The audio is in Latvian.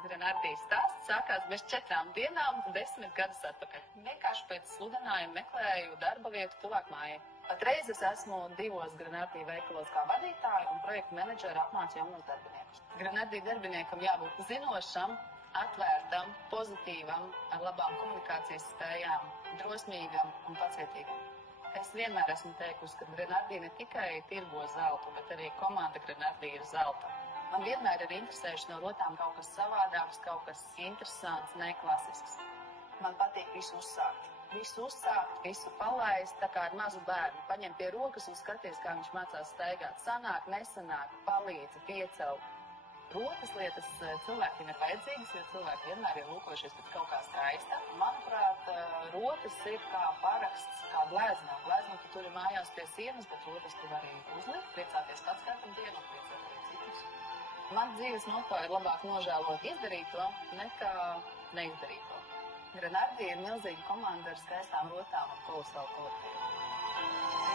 Mans Grenardijas stāsts sākās bez 4 dienām, 10 gadus atpakaļ. Vienkārši pēc sludinājuma meklēju darba vietu tuvāk mājai. Patreiz es esmu 2 Grenardija veikalos kā vadītāja un projektu menedžera apmācu jaunos darbiniekus. Grenardija darbiniekam jābūt zinošam, atvērtam, pozitīvam, ar labām komunikācijas spējām, drosmīgam un pacietīgam. Es vienmēr esmu teikusi, ka Grenardija ne tikai tirgo zeltu, bet arī komanda Grenardija ir zelta. Man vienmēr ir interesējuši no rotām kaut kas savādāks, kaut kas interesants, neklasisks. Man patīk visu uzsākt. Visu palaist, tā kā ar mazu bērnu. Paņem pie rokas un skaties, kā viņš mācās staigāt. Sanāk, nesanāk, palīdzi, piecelt. Rotas lietas cilvēkiem ir vajadzīgas, jo cilvēki vienmēr ir lūkojušies pēc kaut kā skaista. Manuprāt, rotas ir kā paraksts, kā glezna. Glezna tu tur ir mājās pie sienas, bet rotas tu vari uzlikt, priecāties pats katru dienu un priecāt arī citus. Man dzīves moto ir labāk nožēlot izdarīto nekā neizdarīto. Grenardija ir milzīga komanda ar skaistām rotām un kolosālu kolektīvu.